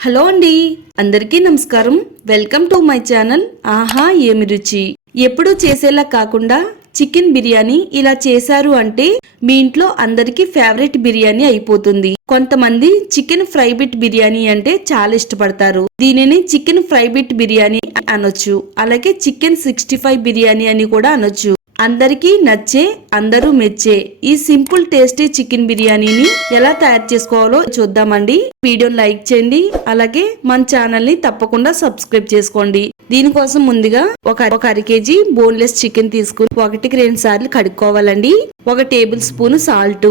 Hello అండి, అందరికీ నమస్కారం. Welcome to my channel. ఆహా ఏమి రుచి. ఎప్పుడూ చేసేలా కాకుండా చికెన్ బిర్యానీ ఇలా చేశారు అంటే మీ ఇంట్లో అందరికీ ఫేవరెట్ బిర్యానీ అయిపోతుంది. కొంతమంది చికెన్ ఫ్రై బిట్ బిర్యానీ అంటే చాలా ఇష్టపడతారు. దీనిని చికెన్ ఫ్రై బిట్ బిర్యానీ అనొచ్చు, అలాగే చికెన్ 65 బిర్యానీ అని కూడా అనొచ్చు. అందరికీ నచ్చే, అందరూ మెచ్చే ఈ సింపుల్ టేస్టీ చికెన్ బిర్యానీని ఎలా తయారు చేసుకోవాలో చూద్దామండి. వీడియోని లైక్ చేయండి, అలాగే మన ఛానల్ ని తప్పకుండా సబ్స్క్రైబ్ చేసుకోండి. దీనికోసం ముందుగా ఒక అర కేజీ బోన్లెస్ చికెన్ తీసుకుని 1-2 సార్లు కడుక్కోవాలండి. 1 టేబుల్ స్పూన్ సాల్ట్,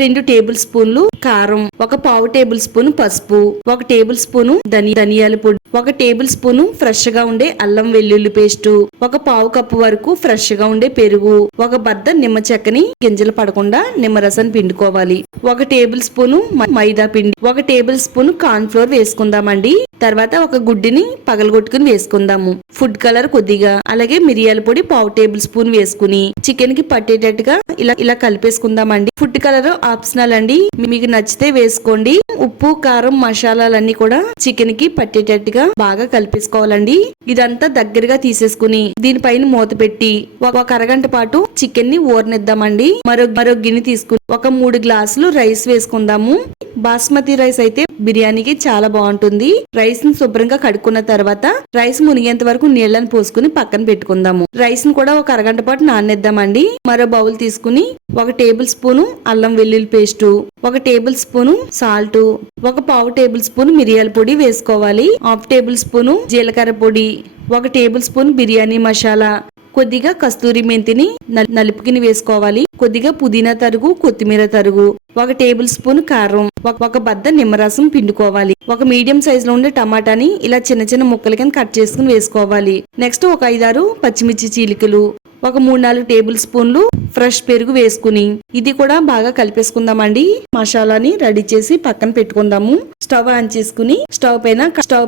2 టేబుల్ స్పూన్లు కారం, 1/2 టేబుల్ స్పూన్ పసుపు, 1 టేబుల్ స్పూన్ ధనియాల పొడి, 1 టేబుల్ స్పూన్ ఫ్రెష్ గా ఉండే అల్లం వెల్లుల్లి పేస్ట్, 1/4 కప్పు వరకు ఫ్రెష్ గా ఉండే పెరుగు, 1 బద్ద నిమ్మ చెక్కని గింజలు పడకుండా నిమ్మరసం పిండుకోవాలి, 1 టేబుల్ స్పూన్ మైదా పిండి, 1 టేబుల్ స్పూన్ కార్న్ ఫ్లోర్ వేసుకుందామండి. తర్వాత 1 గుడ్డిని పగలగొట్టుకుని వేసుకుందాము. ఫుడ్ కలర్ కొద్దిగా, అలాగే మిరియాల పొడి 1/2 టేబుల్ స్పూన్ వేసుకుని చికెన్ కి పట్టేటట్టుగా ఇలా కలిపేసుకుందామండి. ఫుడ్ కలర్ ఆప్షనల్ అండి, మీకు నచ్చితే వేసుకోండి. ఉప్పు, కారం, మసాలాలన్నీ కూడా చికెన్ కి పట్టేటట్టుగా బాగా కలిపేసుకోవాలండి. ఇదంతా దగ్గరగా తీసేసుకుని దీనిపైన మూత పెట్టి 1 అరగంట పాటు చికెన్ ని ఊరనిద్దామండి. మరో గిన్నె తీసుకుని 3 గ్లాసులు రైస్ వేసుకుందాము. బాస్మతి రైస్ అయితే బిర్యానీకి చాలా బాగుంటుంది. రైస్ ని శుభ్రంగా కడుక్కున్న తర్వాత రైస్ మునిగేంత వరకు నీళ్లను పోసుకుని పక్కన పెట్టుకుందాము. రైస్ ని కూడా 1 అరగంట పాటు నాననిద్దామండి. మరో బౌల్ తీసుకుని 1 టేబుల్ స్పూన్ అల్లం వెల్లుల్లి paste, 1 tablespoon salt, 1/4 tablespoon మిరియాల పొడి వేసుకోవాలి. 1/2 టేబుల్ స్పూన్ జీలకర్ర పొడి, 1 టేబుల్ స్పూన్ బిర్యానీ మసాలా, కొద్దిగా కస్తూరి మెంతిని నలుపుకిని వేసుకోవాలి. కొద్దిగా పుదీనా తరుగు, కొత్తిమీర తరుగు, 1 టేబుల్ స్పూన్ కారం, 1 బద్ద నిమ్మరసం పిండుకోవాలి. 1 మీడియం సైజ్ లో ఉండే టమాటాని ఇలా చిన్న ముక్కలు కింద కట్ చేసుకుని వేసుకోవాలి. నెక్స్ట్ 1 5-6 పచ్చిమిర్చి చీలికలు, 3-4 టేబుల్ స్పూన్లు ఫ్రెష్ పెరుగు వేసుకుని ఇది కూడా బాగా కలిపేసుకుందామండి. మసాలాని రెడీ చేసి పక్కన పెట్టుకుందాము. స్టవ్ ఆన్ చేసుకుని స్టవ్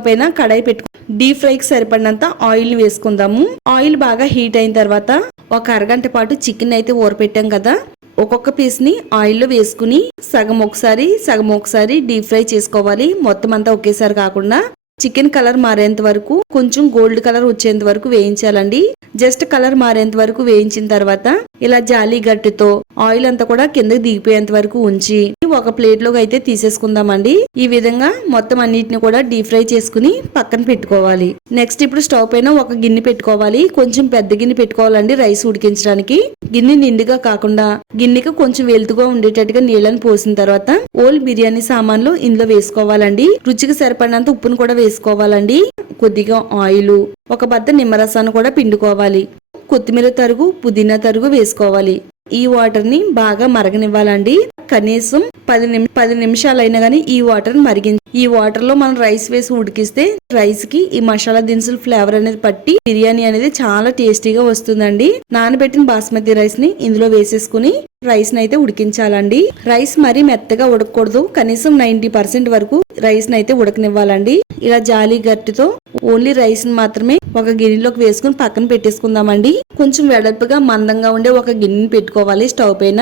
పైన కడాయి పెట్టుకు డీప్ ఫ్రైకి సరిపడినంత ఆయిల్ ని వేసుకుందాము. ఆయిల్ బాగా హీట్ అయిన తర్వాత 1 అరగంట పాటు చికెన్ అయితే ఊరపెట్టాం కదా, ఒక్కొక్క పీస్ ని ఆయిల్లో వేసుకుని సగం ఒకసారి డీప్ ఫ్రై చేసుకోవాలి. మొత్తం అంతా ఒకేసారి కాకుండా చికెన్ కలర్ మారేంత వరకు, కొంచెం గోల్డ్ కలర్ వచ్చేంత వరకు వేయించాలండి. జస్ట్ కలర్ మారేంత వరకు వేయించిన తర్వాత ఇలా జాలీ గట్టితో ఆయిల్ అంతా కూడా కిందకి దిగిపోయేంత వరకు ఉంచి 1 ప్లేట్ లోకి అయితే తీసేసుకుందామండి. ఈ విధంగా మొత్తం అన్నిటిని కూడా డీప్ ఫ్రై చేసుకుని పక్కన పెట్టుకోవాలి. నెక్స్ట్ ఇప్పుడు స్టవ్ పైన 1 గిన్నె పెట్టుకోవాలి. కొంచెం పెద్ద గిన్నె పెట్టుకోవాలండి రైస్ ఉడికించడానికి. గిన్నె నిండుగా కాకుండా గిన్నెకి కొంచెం వెలుతుగా ఉండేటట్టుగా నీళ్ళని పోసిన తర్వాత ఓల్ బిర్యానీ సామాన్లు ఇందులో వేసుకోవాలండి. రుచికి సరిపడినంత ఉప్పును కూడా వేసుకోవాలండి. కొద్దిగా ఆయిల్, 1 బద్ద నిమ్మరసాన్ని కూడా పిండుకోవాలి. కొత్తిమీర తరుగు, పుదీనా తరుగు వేసుకోవాలి. ఈ వాటర్ ని బాగా మరగనివ్వాలండి. కనీసం 10 నిమిషాలైనా గానీ ఈ వాటర్ మరిగించి ఈ వాటర్ లో మనం రైస్ వేసి ఉడికిస్తే రైస్ కి ఈ మసాలా దినుసులు ఫ్లేవర్ అనేది పట్టి బిర్యానీ అనేది చాలా టేస్టీగా వస్తుందండి. నానబెట్టిన బాస్మతి రైస్ ని ఇందులో వేసేసుకుని రైస్ ని అయితే ఉడికించాలండి. రైస్ మరీ మెత్తగా ఉడకకూడదు, కనీసం 90% వరకు రైస్ ని అయితే ఉడకనివ్వాలండి. ఇలా జాలీ గట్టితో ఓన్లీ రైస్ ని మాత్రమే 1 గిన్నెలోకి వేసుకుని పక్కన పెట్టేసుకుందామండి. కొంచెం వెడల్పుగా మందంగా ఉండే 1 గిన్నెని పెట్టుకోవాలి. స్టవ్ పైన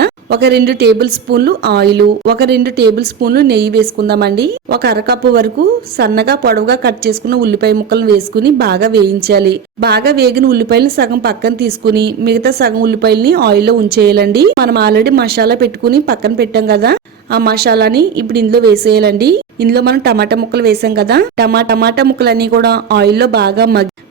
2 టేబుల్ స్పూన్లు ఆయిల్, 2 టేబుల్ స్పూన్లు నెయ్యి వేసుకుందామండి. 1 అరకప్పు వరకు సన్నగా పొడవుగా కట్ చేసుకున్న ఉల్లిపాయ ముక్కలను వేసుకుని బాగా వేయించాలి. బాగా వేగిన ఉల్లిపాయలను సగం పక్కన తీసుకుని మిగతా సగం ఉల్లిపాయలని ఆయిల్లో ఉంచేయాలండి. మనం ఆల్రెడీ మసాలా పెట్టుకుని పక్కన పెట్టాం కదా, ఆ మసాలాని ఇప్పుడు ఇందులో వేసేయాలండి. ఇందులో మనం టమాటా ముక్కలు వేసాం కదా, టమాటా ముక్కలన్నీ కూడా ఆయిల్లో బాగా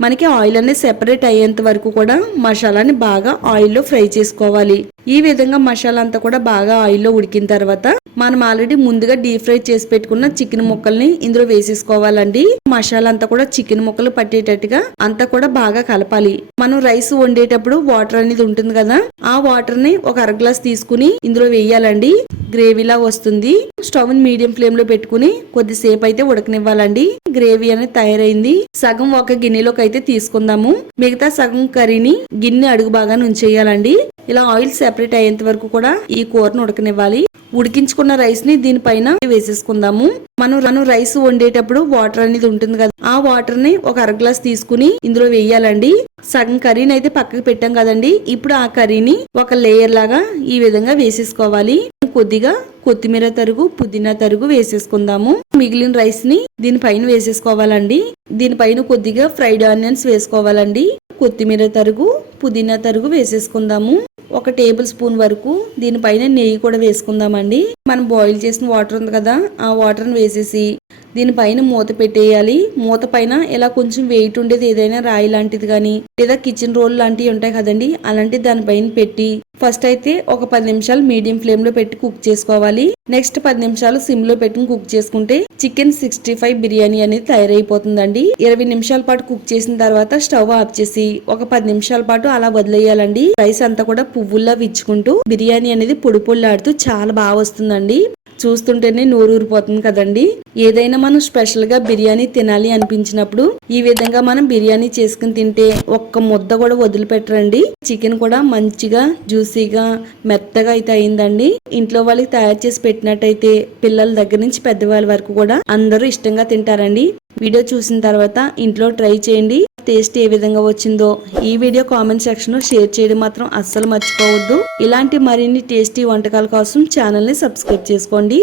మనకి ఆయిల్ అనేది సెపరేట్ అయ్యేంత వరకు కూడా మసాలాని బాగా ఆయిల్లో ఫ్రై చేసుకోవాలి. ఈ విధంగా మసాలా అంతా కూడా బాగా ఆయిల్లో ఉడికిన తర్వాత మనం ఆల్రెడీ ముందుగా డీప్ ఫ్రై చేసి పెట్టుకున్న చికెన్ ముక్కల్ని ఇందులో వేసేసుకోవాలండి. మసాలా అంతా కూడా చికెన్ ముక్కలు పట్టేటట్టుగా అంతా కూడా బాగా కలపాలి. మనం రైస్ వండేటప్పుడు వాటర్ అనేది ఉంటుంది కదా, ఆ వాటర్ ని 1 అర గ్లాస్ తీసుకుని ఇందులో వేయాలండి. గ్రేవీలా వస్తుంది. స్టవ్ ని మీడియం ఫ్లేమ్ లో పెట్టుకుని కొద్దిసేపు అయితే ఉడకనివ్వాలండి. గ్రేవీ అనేది తయారైంది. సగం 1 గిన్నెలోకి అయితే తీసుకుందాము. మిగతా సగం కర్రీని గిన్నె అడుగు బాగా ఉంచేయాలండి. ఇలా ఆయిల్ సెపరేట్ అయ్యేంత వరకు కూడా ఈ కూరను ఉడకనివ్వాలి. ఉడికించుకున్న రైస్ ని దీనిపైన వేసేసుకుందాము. మనం రైస్ వండేటప్పుడు వాటర్ అనేది ఉంటుంది కదా, ఆ వాటర్ ని 1 అర గ్లాస్ తీసుకుని ఇందులో వేయాలండి. సగం కర్రీని అయితే పక్కకు పెట్టాం కదండి. ఇప్పుడు ఆ కర్రీని ఒక లేయర్ లాగా ఈ విధంగా వేసేసుకోవాలి. కొద్దిగా కొత్తిమీర తరుగు, పుదీనా తరుగు వేసేసుకుందాము. మిగిలిన రైస్ ని దీనిపైన వేసేసుకోవాలండి. దీనిపైన కొద్దిగా ఫ్రైడ్ ఆనియన్స్ వేసుకోవాలండి. కొత్తిమీర తరుగు, పుదీనా తరుగు వేసేసుకుందాము. ఒక టేబుల్ స్పూన్ వరకు దీనిపైన నెయ్యి కూడా వేసుకుందామండి. మనం బాయిల్ చేసిన వాటర్ ఉంది కదా, ఆ వాటర్ ని వేసేసి దీనిపైన మూత పెట్టేయాలి. మూత పైన ఇలా కొంచెం వెయిట్ ఉండేది ఏదైనా రాయి లాంటిది కానీ లేదా కిచెన్ రోల్ లాంటివి ఉంటాయి కదండి, అలాంటి దానిపైన పెట్టి ఫస్ట్ అయితే ఒక 10 నిమిషాలు మీడియం ఫ్లేమ్ లో పెట్టి కుక్ చేసుకోవాలి. నెక్స్ట్ 10 నిమిషాలు సిమ్ లో పెట్టి కుక్ చేసుకుంటే చికెన్ 65 బిర్యానీ అనేది తయారైపోతుందండి. 20 నిమిషాల పాటు కుక్ చేసిన తర్వాత స్టవ్ ఆఫ్ చేసి ఒక 10 నిమిషాల పాటు అలా వదిలేయాలండి. రైస్ అంతా కూడా పువ్వుల్లా విచ్చుకుంటూ బిర్యానీ అనేది పొడి పొడిలాడుతూ చాలా బాగా వస్తుందండి. చూస్తుంటేనే నోరూరిపోతుంది కదండి. ఏదైనా మనం స్పెషల్ గా బిర్యానీ తినాలి అనిపించినప్పుడు ఈ విధంగా మనం బిర్యానీ చేసుకుని తింటే ఒక్క ముద్ద కూడా వదిలిపెట్టరండి. చికెన్ కూడా మంచిగా జ్యూసీగా మెత్తగా అయితే అయిందండి. ఇంట్లో వాళ్ళకి తయారు చేసి పెట్టినట్టయితే పిల్లల దగ్గర నుంచి పెద్దవాళ్ళ వరకు కూడా అందరూ ఇష్టంగా తింటారండి. వీడియో చూసిన తర్వాత ఇంట్లో ట్రై చేయండి. టేస్ట్ ఏ విధంగా వచ్చిందో ఈ వీడియో కామెంట్ సెక్షన్ లో షేర్ చేయడం మాత్రం అస్సలు మర్చిపోవద్దు. ఇలాంటి మరిన్ని టేస్టీ వంటకాల కోసం ఛానల్ ని సబ్స్క్రైబ్ చేసుకోండి.